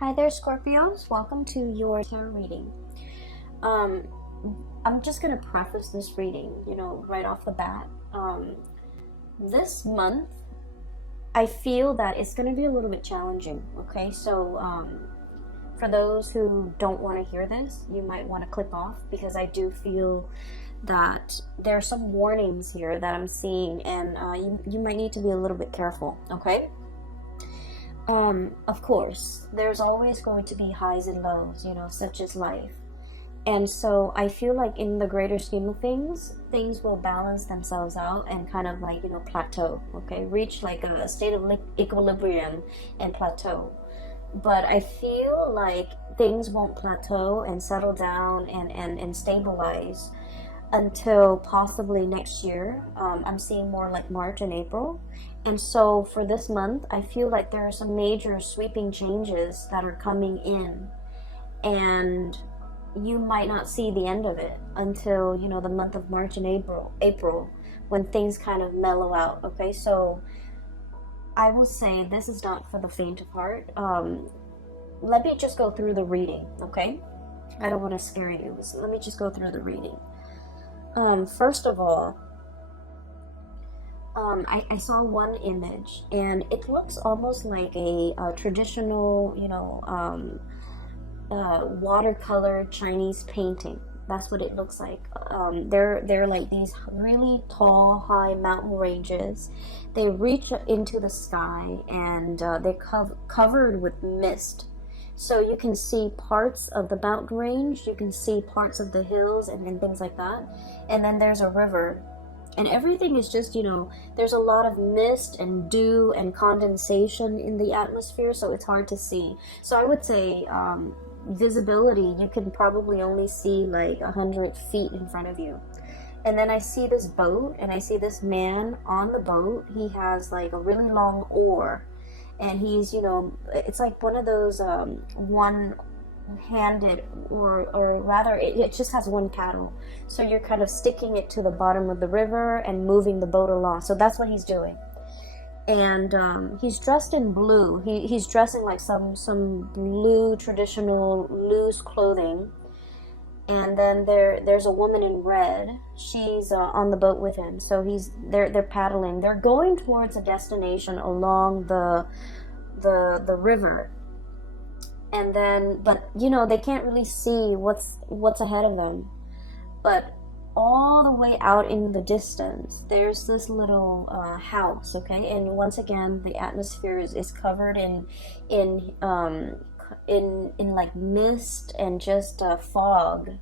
Hi there, Scorpios. Welcome to your tarot reading. Um, I'm just going to preface this reading, right off the bat. This month, I feel that it's going to be a little bit challenging, okay? So, for those who don't want to hear this, you might want to click off because I do feel that there are some warnings here that I'm seeing, and you might need to be a little bit careful, okay? Of course, there's always going to be highs and lows, such as life. And so I feel like in the greater scheme of things, things will balance themselves out and kind of like, plateau, okay? Reach like a state of equilibrium and plateau. But I feel like things won't plateau and settle down and stabilize until possibly next year. I'm seeing more like March and April. And so for this month, I feel like there are some major sweeping changes that are coming in. And you might not see the end of it until, the month of March and April, when things kind of mellow out, okay? So I will say this is not for the faint of heart. Let me just go through the reading, okay? I don't want to scare you. So let me just go through the reading. First of all, I saw one image, and it looks almost like a traditional, watercolor Chinese painting. That's what it looks like. They're like these really tall, high mountain ranges. They reach into the sky, and they're covered with mist. So you can see parts of the mountain range, you can see parts of the hills and things like that. And then there's a river. And everything is just, there's a lot of mist and dew and condensation in the atmosphere, so it's hard to see. So I would say visibility, you can probably only see like 100 feet in front of you. And then I see this boat, and I see this man on the boat. He has like a really long oar. And he's, it's like one of those one-handed, or rather, it just has one paddle. So you're kind of sticking it to the bottom of the river and moving the boat along. So that's what he's doing. And he's dressed in blue. He's dressing like some blue traditional loose clothing. And then there's a woman in red. She's on the boat with him. So they're paddling. They're going towards a destination along the river. And then, but they can't really see what's ahead of them. But all the way out in the distance, there's this little house. Okay, and once again, the atmosphere is covered in like mist and just fog,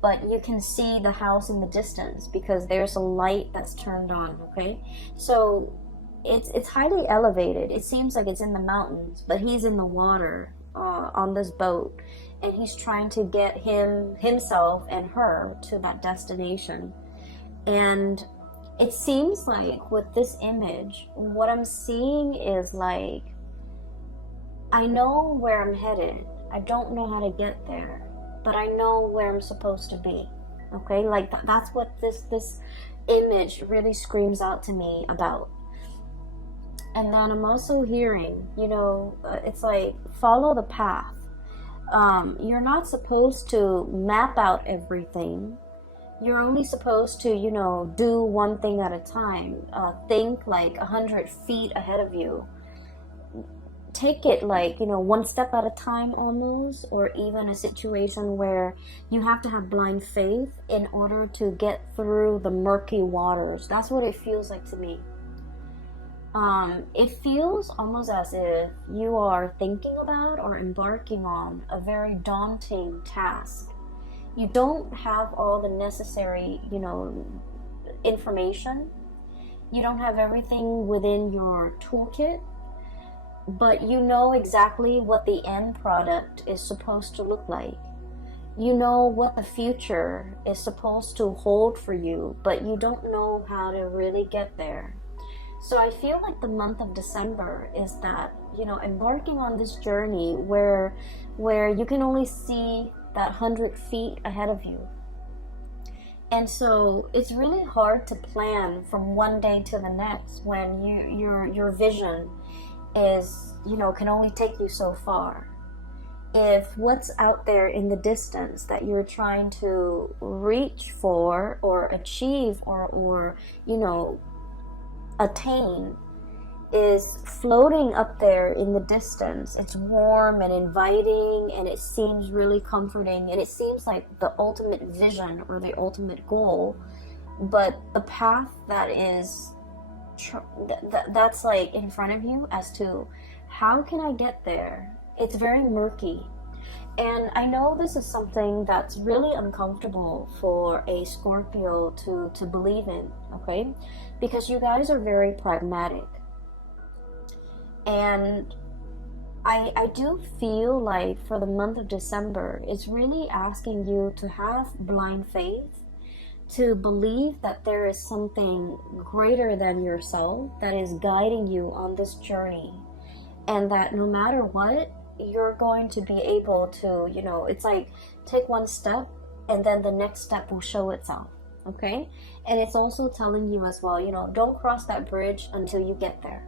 but you can see the house in the distance because there's a light that's turned on. Okay, so it's highly elevated. It seems like it's in the mountains, but he's in the water on this boat, and he's trying to get himself and her to that destination. And it seems like with this image, what I'm seeing is like, I know where I'm headed. I don't know how to get there, but I know where I'm supposed to be. Okay, like that's what this image really screams out to me about. And then I'm also hearing, it's like follow the path. You're not supposed to map out everything. You're only supposed to, do one thing at a time. Think like 100 feet ahead of you. Take it like, one step at a time almost, or even a situation where you have to have blind faith in order to get through the murky waters. That's what it feels like to me. It feels almost as if you are thinking about or embarking on a very daunting task. You don't have all the necessary, information. You don't have everything within your toolkit, but you know exactly what the end product is supposed to look like. You know what the future is supposed to hold for you, but you don't know how to really get there. So I feel like the month of December is that, embarking on this journey where you can only see that 100 feet ahead of you. And so it's really hard to plan from one day to the next when your vision is, can only take you so far. if what's out there in the distance that you're trying to reach for or achieve or you know, attain is floating up there in the distance, it's warm and inviting and it seems really comforting and it seems like the ultimate vision or the ultimate goal, but the path that is that's like in front of you as to how can I get there, it's very murky. And I know this is something that's really uncomfortable for a Scorpio to believe in, okay? Because you guys are very pragmatic. And I do feel like for the month of December, it's really asking you to have blind faith, to believe that there is something greater than yourself that is guiding you on this journey. And that no matter what, you're going to be able to, you know, it's like take one step and then the next step will show itself, okay? And it's also telling you as well, you know, don't cross that bridge until you get there.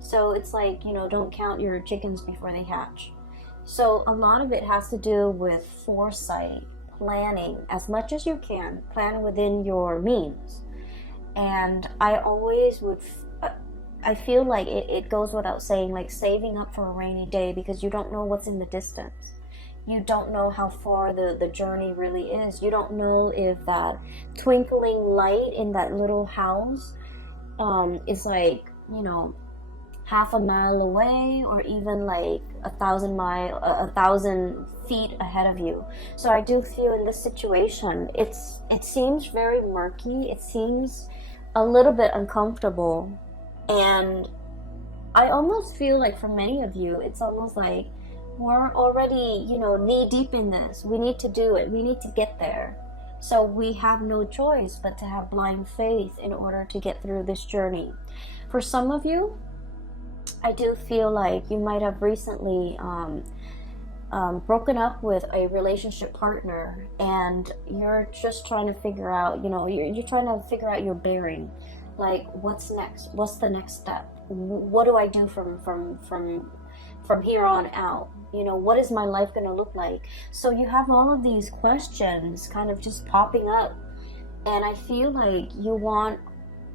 So it's like, you know, don't count your chickens before they hatch. So a lot of it has to do with foresight, planning as much as you can, plan within your means. And I always would I feel like it goes without saying, like saving up for a rainy day, because you don't know what's in the distance. You don't know how far the journey really is. You don't know if that twinkling light in that little house is like, you know, half a mile away or even like 1,000 feet ahead of you. So I do feel in this situation, it seems very murky. It seems a little bit uncomfortable. And I almost feel like for many of you, it's almost like we're already, you know, knee deep in this. We need to do it. We need to get there. So we have no choice but to have blind faith in order to get through this journey. For some of you, I do feel like you might have recently broken up with a relationship partner and you're just trying to figure out, you know, you're trying to figure out your bearing. Like, what's next? What's the next step? What do I do from here on out? You know, what is my life going to look like? So you have all of these questions kind of just popping up. And I feel like you want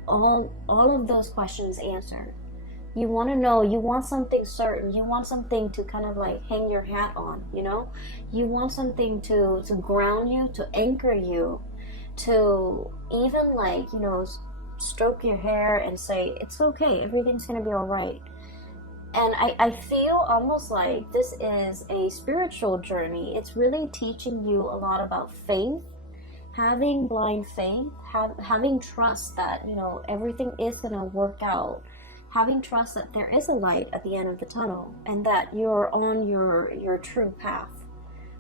all of those questions answered. You want to know, you want something certain, you want something to kind of like hang your hat on, you know? You want something to ground you, to anchor you, to even like, you know, stroke your hair and say, it's okay, everything's going to be all right. And I feel almost like this is a spiritual journey. It's really teaching you a lot about faith, having blind faith, having trust that, you know, everything is going to work out, having trust that there is a light at the end of the tunnel and that you're on your true path.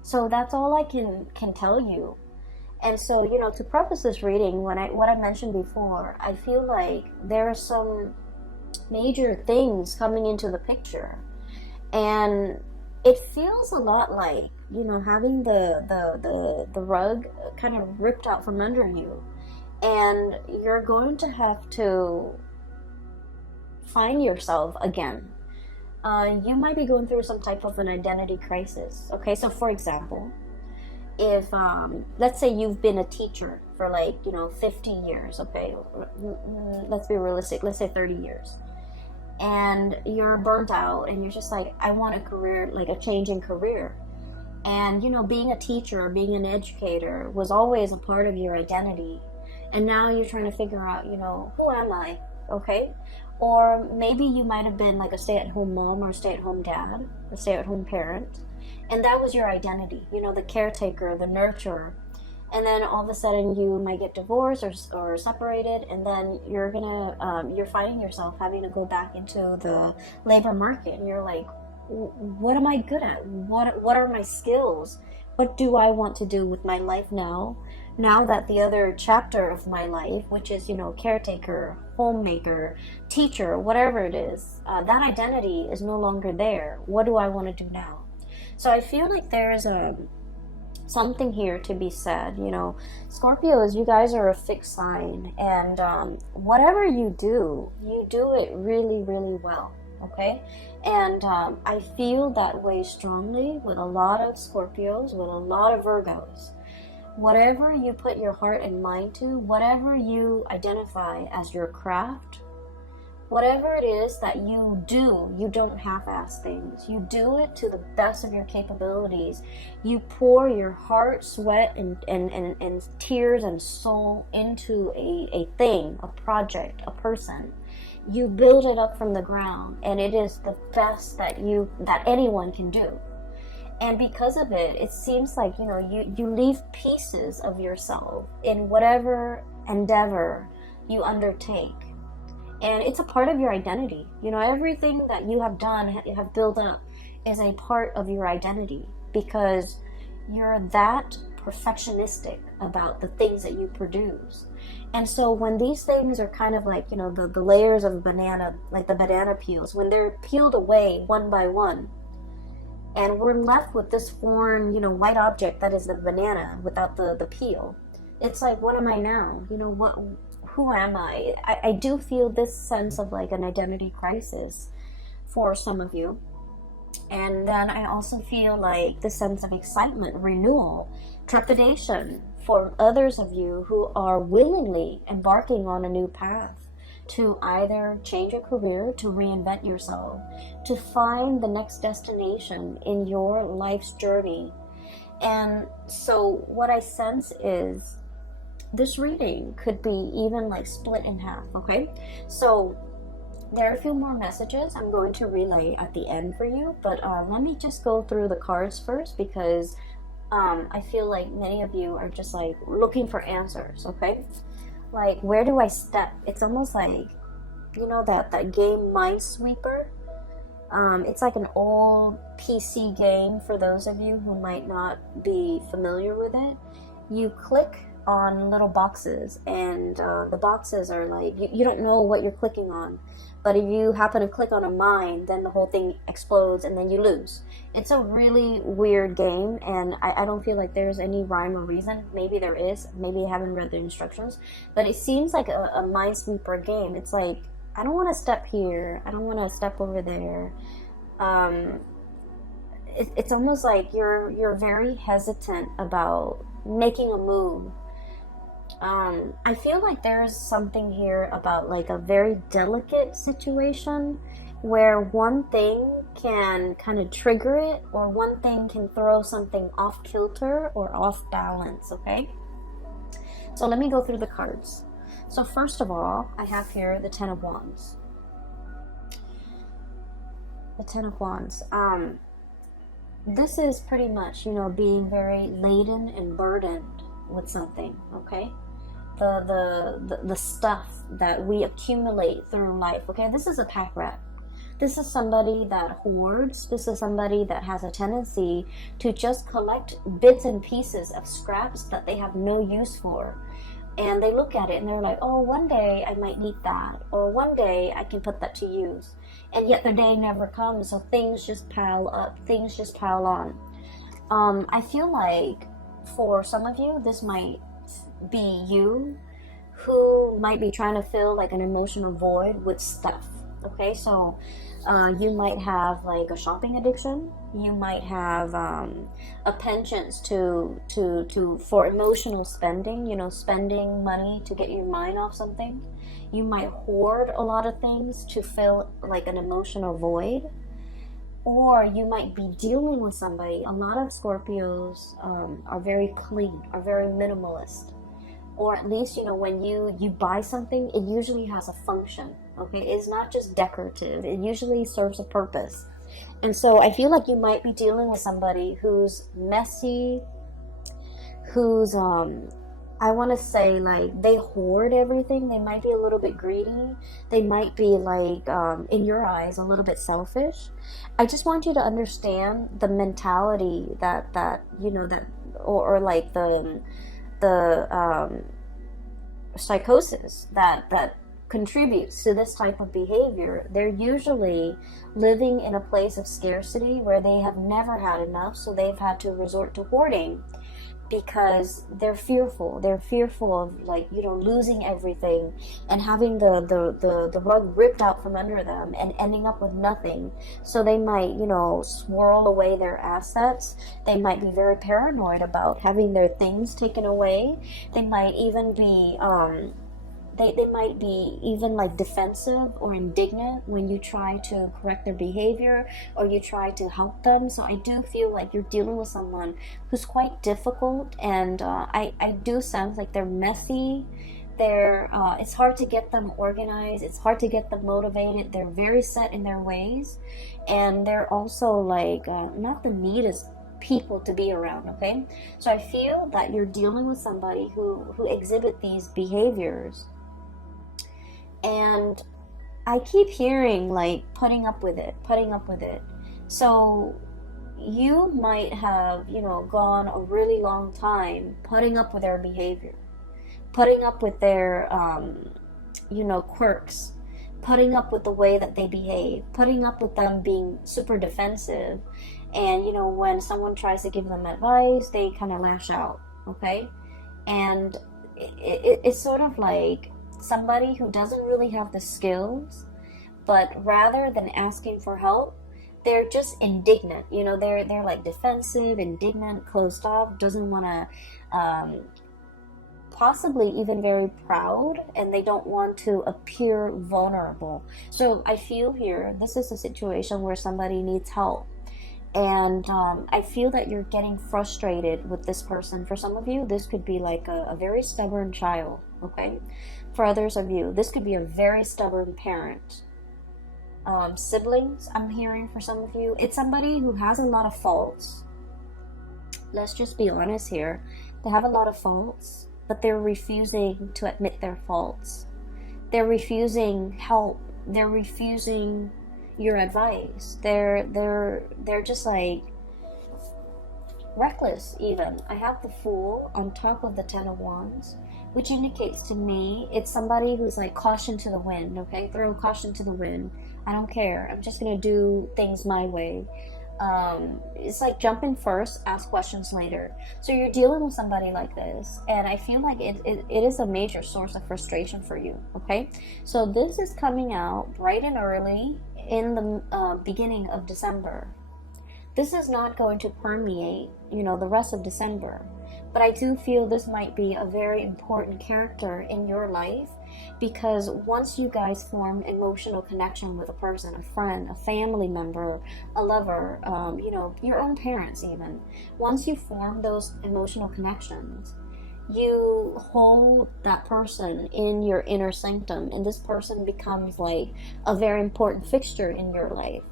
So that's all I can tell you. And so, you know, to preface this reading, what I mentioned before, I feel like there are some major things coming into the picture. And it feels a lot like, you know, having the rug kind of ripped out from under you. And you're going to have to find yourself again. You might be going through some type of an identity crisis. Okay, so for example, if let's say you've been a teacher for like, you know, 50 years, okay, let's be realistic, let's say 30 years, and you're burnt out and you're just like, I want a career, like a change in career. And, you know, being a teacher, being an educator was always a part of your identity. And now you're trying to figure out, you know, who am I? Okay. Or maybe you might have been like a stay-at-home mom or a stay-at-home dad, a stay-at-home parent. And that was your identity, you know, the caretaker, the nurturer. And then all of a sudden you might get divorced or separated, and then you're finding yourself having to go back into the labor market. And you're like, what am I good at? What are my skills? What do I want to do with my life now? Now that the other chapter of my life, which is, you know, caretaker, homemaker, teacher, whatever it is, that identity is no longer there. What do I want to do now? So I feel like there's something here to be said. You know, Scorpios, you guys are a fixed sign, and whatever you do it really, really well. okay? And I feel that way strongly with a lot of Scorpios, with a lot of Virgos. Whatever you put your heart and mind to, whatever you identify as your craft, whatever it is that you do, you don't half-ass things. You do it to the best of your capabilities. You pour your heart, sweat, and tears and soul into a thing, a project, a person. You build it up from the ground, and it is the best that anyone can do. And because of it, it seems like, you leave pieces of yourself in whatever endeavor you undertake. And it's a part of your identity. Everything that you have done, you have built up, is a part of your identity, because you're that perfectionistic about the things that you produce. And so when these things are kind of like, the layers of a banana, like the banana peels, when they're peeled away one by one, and we're left with this foreign, white object that is the banana without the peel, it's like, what am I now? Who am I? I do feel this sense of like an identity crisis for some of you. And then I also feel like this sense of excitement, renewal, trepidation for others of you who are willingly embarking on a new path to either change your career, to reinvent yourself, to find the next destination in your life's journey. And so what I sense is this reading could be even like split in half, okay? So there are a few more messages I'm going to relay at the end for you, but let me just go through the cards first, because I feel like many of you are just like looking for answers, okay? Like, where do I step? It's almost like, that game Minesweeper. It's like an old PC game for those of you who might not be familiar with it. You click on little boxes, and the boxes are like, you don't know what you're clicking on, but if you happen to click on a mine, then the whole thing explodes and then you lose. It's a really weird game, and I don't feel like there's any rhyme or reason. Maybe there is, maybe I haven't read the instructions, but it seems like a Minesweeper game. It's like, I don't want to step here, I don't want to step over there. It's almost like you're very hesitant about making a move. I feel like there's something here about like a very delicate situation where one thing can kind of trigger it, or one thing can throw something off kilter or off balance, okay? So let me go through the cards. So first of all, I have here the Ten of Wands. The Ten of Wands. This is pretty much, being very laden and burdened with something, okay? The stuff that we accumulate through life, okay? This is a pack rat. This is somebody that hoards. This is somebody that has a tendency to just collect bits and pieces of scraps that they have no use for. And they look at it and they're like, oh, one day I might need that, or one day I can put that to use. And yet the day never comes, so things just pile up, things just pile on. I feel like for some of you, this might be you who might be trying to fill like an emotional void with stuff, okay? So you might have like a shopping addiction. You might have a penchant for emotional spending, spending money to get your mind off something. You might hoard a lot of things to fill like an emotional void. Or you might be dealing with somebody. A lot of Scorpios are very clean, are very minimalist. Or at least, when you buy something, it usually has a function, okay? It's not just decorative. It usually serves a purpose. And so I feel like you might be dealing with somebody who's messy, who's, I want to say, like, they hoard everything. They might be a little bit greedy. They might be, like, in your eyes, a little bit selfish. I just want you to understand the mentality that or like the psychosis that contributes to this type of behavior. They're usually living in a place of scarcity where they have never had enough, so they've had to resort to hoarding. because they're fearful. They're fearful of, like, you know, losing everything and having the rug ripped out from under them and ending up with nothing. So they might, you know, swirl away their assets. They might be very paranoid about having their things taken away. They might even be they might be even like defensive or indignant when you try to correct their behavior or you try to help them. So I do feel like you're dealing with someone who's quite difficult, and I do sense like they're messy. It's hard to get them organized. It's hard to get them motivated. They're very set in their ways, and they're also like not the neatest people to be around. Okay, so I feel that you're dealing with somebody who exhibit these behaviors. And I keep hearing like putting up with it. So you might have, you know, gone a really long time putting up with their behavior, putting up with their, you know, quirks, putting up with the way that they behave, putting up with them being super defensive. And, you know, when someone tries to give them advice, they kind of lash out, okay? And it's sort of like somebody who doesn't really have the skills, but rather than asking for help, they're just indignant. You know, they're like defensive, indignant, closed off, doesn't want to, possibly even very proud, and they don't want to appear vulnerable. So I feel here, this is a situation where somebody needs help. And I feel that you're getting frustrated with this person. For some of you, this could be like a very stubborn child, okay? For others of you, this could be a very stubborn parent. Siblings, I'm hearing for some of you. It's somebody who has a lot of faults. Let's just be honest here. They have a lot of faults, but they're refusing to admit their faults. They're refusing help. They're refusing your advice. They're just like reckless even. I have the Fool on top of the Ten of Wands, which indicates to me it's somebody who's like caution to the wind, okay? Throw caution to the wind. I don't care. I'm just gonna do things my way. It's like jump in first, ask questions later. So you're dealing with somebody like this, and I feel like it is a major source of frustration for you, okay? So this is coming out bright and early in the beginning of December. This is not going to permeate, you know, the rest of December. But I do feel this might be a very important character in your life, because once you guys form emotional connection with a person, a friend, a family member, a lover, you know, your own parents even, once you form those emotional connections, you hold that person in your inner sanctum, and this person becomes like a very important fixture in your life.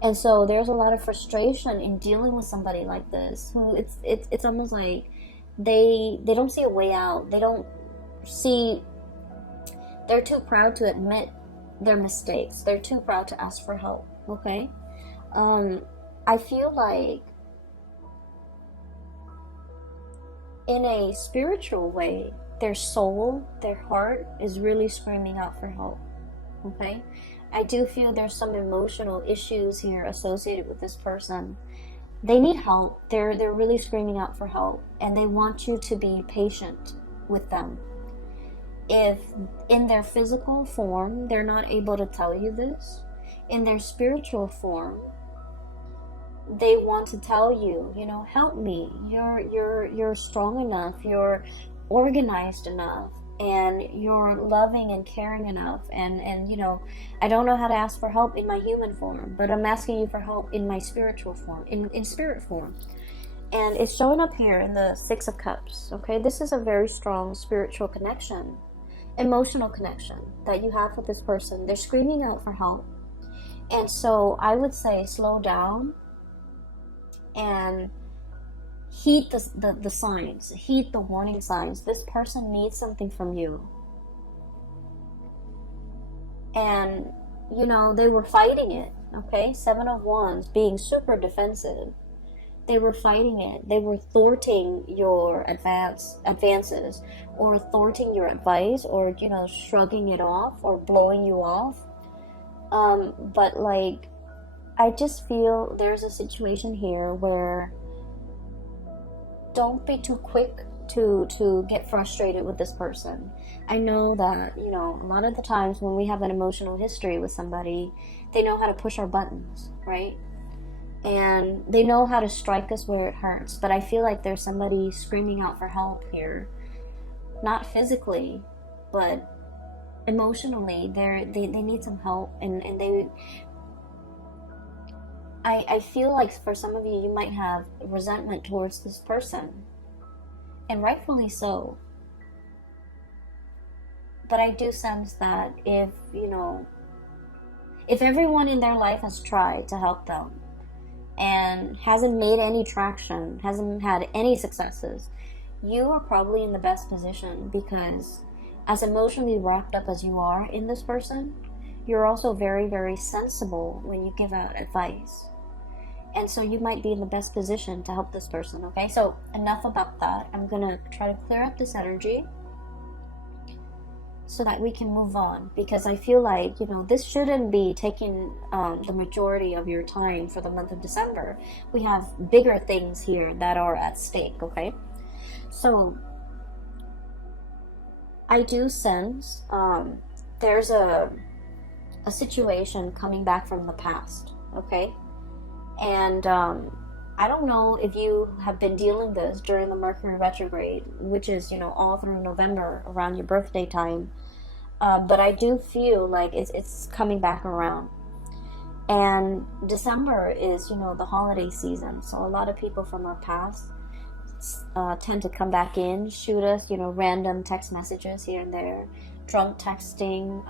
And so there's a lot of frustration in dealing with somebody like this, who it's almost like they don't see a way out. They don't see, they're too proud to admit their mistakes. They're too proud to ask for help, okay? I feel like in a spiritual way, their soul, their heart is really screaming out for help, okay? I do feel there's some emotional issues here associated with this person. They need help. They're really screaming out for help, and they want you to be patient with them. If in their physical form they're not able to tell you this, in their spiritual form they want to tell you, you know, help me. You're strong enough. You're organized enough. And you're loving and caring enough, and you know, I don't know how to ask for help in my human form, but I'm asking you for help in my spiritual form, in spirit form. And it's showing up here in the Six of Cups, okay? This is a very strong spiritual connection, emotional connection that you have with this person. They're screaming out for help. And so I would say slow down and heed the signs, heed the warning signs. This person needs something from you. And, you know, they were fighting it, okay? Seven of Wands, being super defensive. They were fighting it. They were thwarting your advances, or thwarting your advice, or, you know, shrugging it off, or blowing you off. But, like, I just feel there's a situation here where don't be too quick to get frustrated with this person. I know that, you know, a lot of the times when we have an emotional history with somebody, they know how to push our buttons, right? And they know how to strike us where it hurts. But I feel like there's somebody screaming out for help here, not physically, but emotionally. They need some help, and I feel like for some of you, you might have resentment towards this person, and rightfully so. But I do sense that if, you know, if everyone in their life has tried to help them and hasn't made any traction, hasn't had any successes, you are probably in the best position, because as emotionally wrapped up as you are in this person, you're also very, very sensible when you give out advice. And so you might be in the best position to help this person, okay? So enough about that. I'm going to try to clear up this energy so that we can move on, because I feel like, you know, this shouldn't be taking the majority of your time for the month of December. We have bigger things here that are at stake, okay? So I do sense there's a situation coming back from the past, okay? And I don't know if you have been dealing this during the Mercury retrograde, which is, you know, all through November around your birthday time. But I do feel like it's coming back around. And December is, you know, the holiday season. So a lot of people from our past tend to come back in, shoot us, you know, random text messages here and there, drunk texting,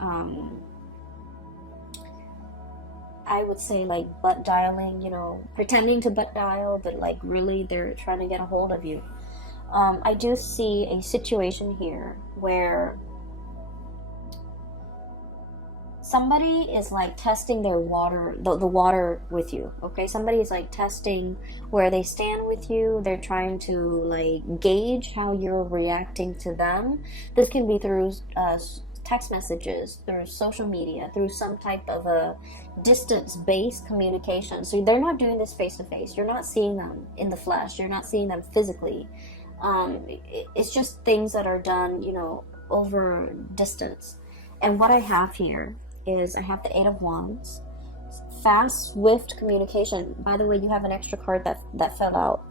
I would say like butt dialing, you know, pretending to butt dial, but like really they're trying to get a hold of you. I do see a situation here where somebody is like testing their water, the water with you, okay? Somebody is like testing where they stand with you. They're trying to like gauge how you're reacting to them. This can be through text messages, through social media, through some type of a distance-based communication. So they're not doing this face-to-face. You're not seeing them in the flesh. You're not seeing them physically. It's just things that are done, you know, over distance. And what I have here is I have the Eight of Wands. Fast, swift communication. By the way, you have an extra card that fell out.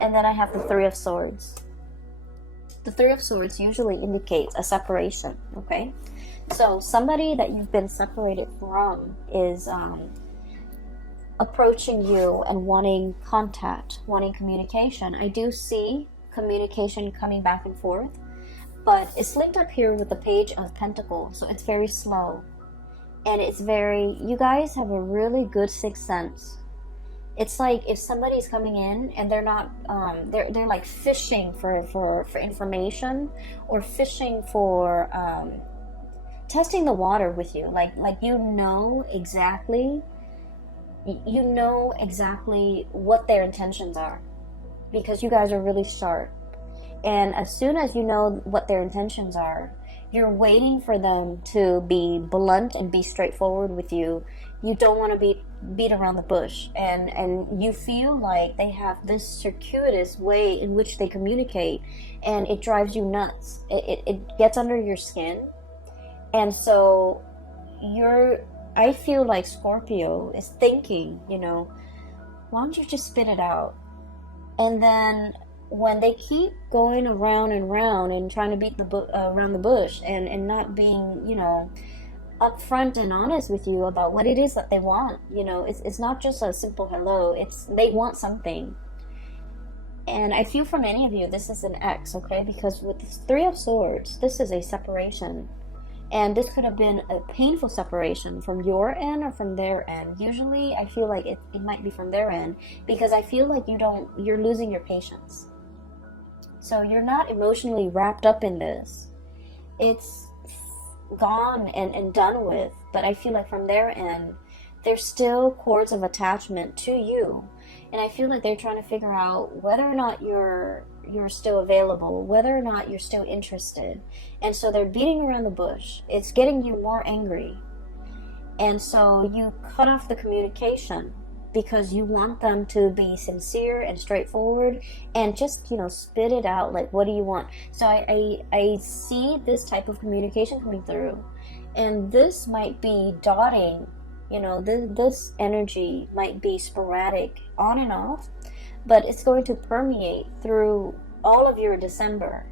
And then I have the Three of Swords. The Three of Swords usually indicates a separation, okay? So somebody that you've been separated from is approaching you and wanting contact, wanting communication. I do see communication coming back and forth, but it's linked up here with the Page of Pentacles, so it's very slow. And it's very, you guys have a really good sixth sense. It's like if somebody's coming in and they're not, they're like fishing for information, or fishing for testing the water with you. Like you know exactly what their intentions are, because you guys are really sharp. And as soon as you know what their intentions are, you're waiting for them to be blunt and be straightforward with you. You don't want to beat around the bush, and you feel like they have this circuitous way in which they communicate, and it drives you nuts. It gets under your skin. And so I feel like Scorpio is thinking, you know, why don't you just spit it out? And then when they keep going around and round and trying to beat around the bush, and not being, you know, upfront and honest with you about what it is that they want, you know, it's not just a simple hello. They want something. And I feel for many of you, this is an X, okay? Because with this Three of Swords, this is a separation. And this could have been a painful separation from your end or from their end. Usually, I feel like it might be from their end, because I feel like you're losing your patience. So you're not emotionally wrapped up in this. It's gone and done with. But I feel like from their end, there's still cords of attachment to you. And I feel like they're trying to figure out whether or not you're still available, whether or not you're still interested. And so they're beating around the bush. It's getting you more angry. And so you cut off the communication. because you want them to be sincere and straightforward and just, spit it out. Like, what do you want? So I see this type of communication coming through, and this might be dotting, this energy might be sporadic on and off, but it's going to permeate through all of your December.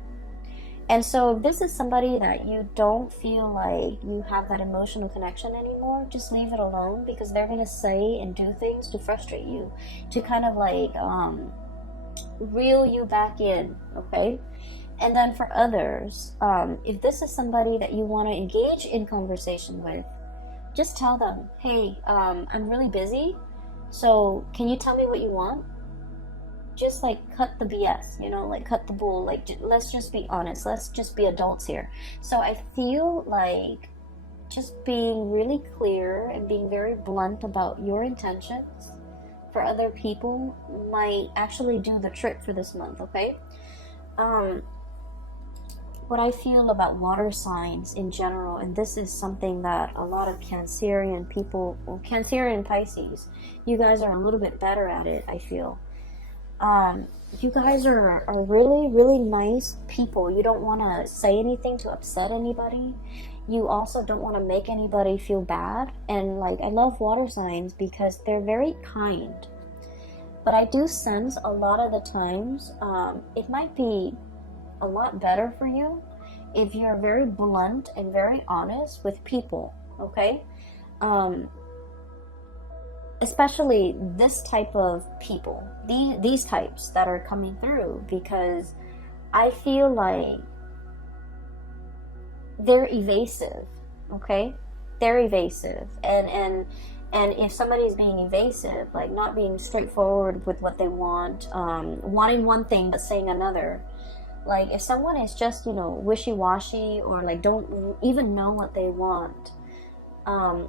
And so if this is somebody that you don't feel like you have that emotional connection anymore, just leave it alone, because they're going to say and do things to frustrate you, to kind of like reel you back in, okay? And then for others, if this is somebody that you want to engage in conversation with, just tell them, hey, I'm really busy, so can you tell me what you want? Just like cut the BS, like cut the bull, like let's just be honest, let's just be adults here. So I feel like just being really clear and being very blunt about your intentions for other people might actually do the trick for this month, okay? What I feel about water signs in general, and this is something that a lot of Cancerian people, or Cancerian Pisces, you guys are a little bit better at it, I feel. You guys are really, really nice people. You don't want to say anything to upset anybody. You also don't want to make anybody feel bad. And like, I love water signs because they're very kind. But I do sense a lot of the times, it might be a lot better for you if you're very blunt and very honest with people, okay? Especially this type of people, these types that are coming through, because I feel like they're evasive, okay? They're evasive, and if somebody's being evasive, like not being straightforward with what they want, wanting one thing but saying another, like if someone is just, wishy-washy, or like don't even know what they want,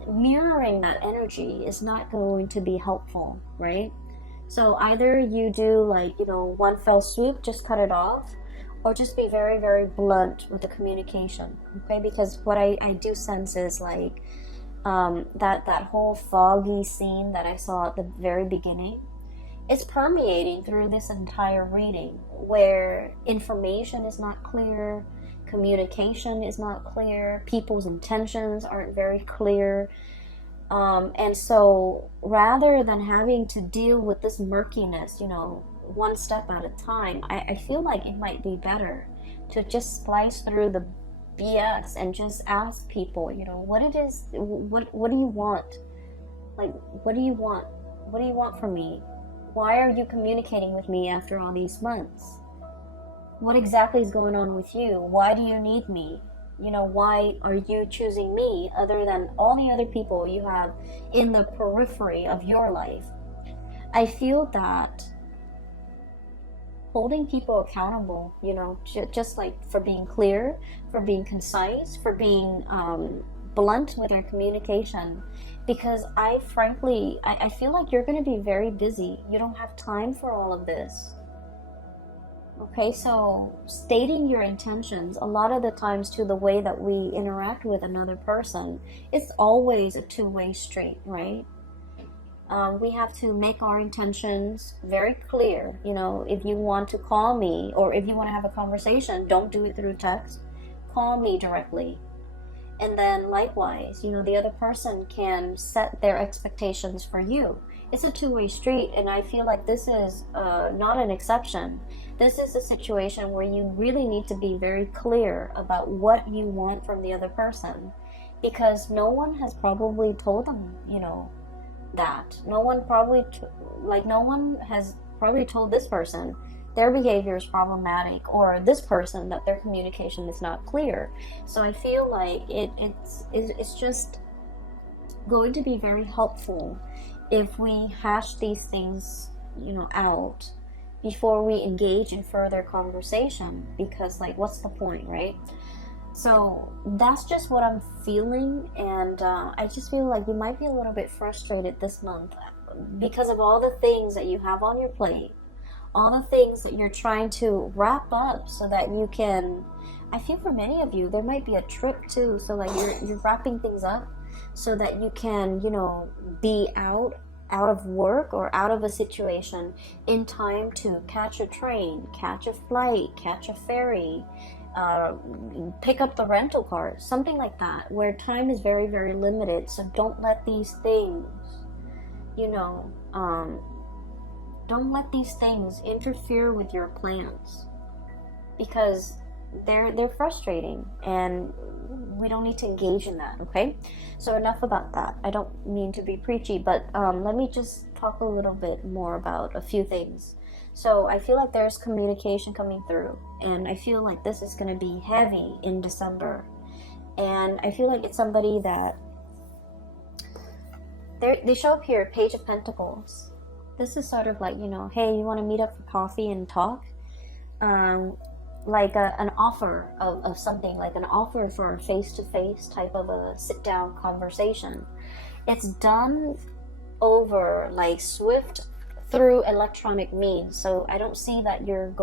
mirroring that energy is not going to be helpful, right? So either you do like, one fell swoop, just cut it off, or just be very, very blunt with the communication, okay? Because what I do sense is like that whole foggy scene that I saw at the very beginning, it's permeating through this entire reading, where information is not clear, communication is not clear, people's intentions aren't very clear, and so rather than having to deal with this murkiness, one step at a time, I feel like it might be better to just splice through the BS and just ask people, what it is, what do you want? Like, what do you want? What do you want from me? Why are you communicating with me after all these months? What exactly is going on with you? Why do you need me? Why are you choosing me other than all the other people you have in the periphery of your life? I feel that holding people accountable, just like for being clear, for being concise, for being blunt with their communication, because I feel like you're going to be very busy. You don't have time for all of this. Okay, so stating your intentions, a lot of the times to the way that we interact with another person, it's always a two-way street, right? We have to make our intentions very clear. If you want to call me, or if you want to have a conversation, don't do it through text. Call me directly. And then likewise, the other person can set their expectations for you. It's a two-way street, and I feel like this is not an exception. This is a situation where you really need to be very clear about what you want from the other person, because no one has probably told them, that. No one has probably told this person their behavior is problematic, or this person that their communication is not clear. So I feel like it's just going to be very helpful if we hash these things, out before we engage in further conversation, because like, what's the point, right? So that's just what I'm feeling, and I just feel like you might be a little bit frustrated this month because of all the things that you have on your plate, all the things that you're trying to wrap up so that you can, I feel for many of you, there might be a trip too, so like you're wrapping things up so that you can, be out out of work or out of a situation in time to catch a train, catch a flight, catch a ferry, pick up the rental car, something like that, where time is very, very limited. So don't let these things, you know, don't let these things interfere with your plans, because they're frustrating and we don't need to engage in that. Okay, so enough about that. I don't mean to be preachy, but let me just talk a little bit more about a few things. So I feel like there's communication coming through, and I feel like this is going to be heavy in December, and I feel like it's somebody that they show up here, Page of Pentacles. This is sort of like, you know, hey, you want to meet up for coffee and talk, like an offer of something, like an offer for a face-to-face type of a sit-down conversation. It's done over like swift through electronic means, so I don't see that you're going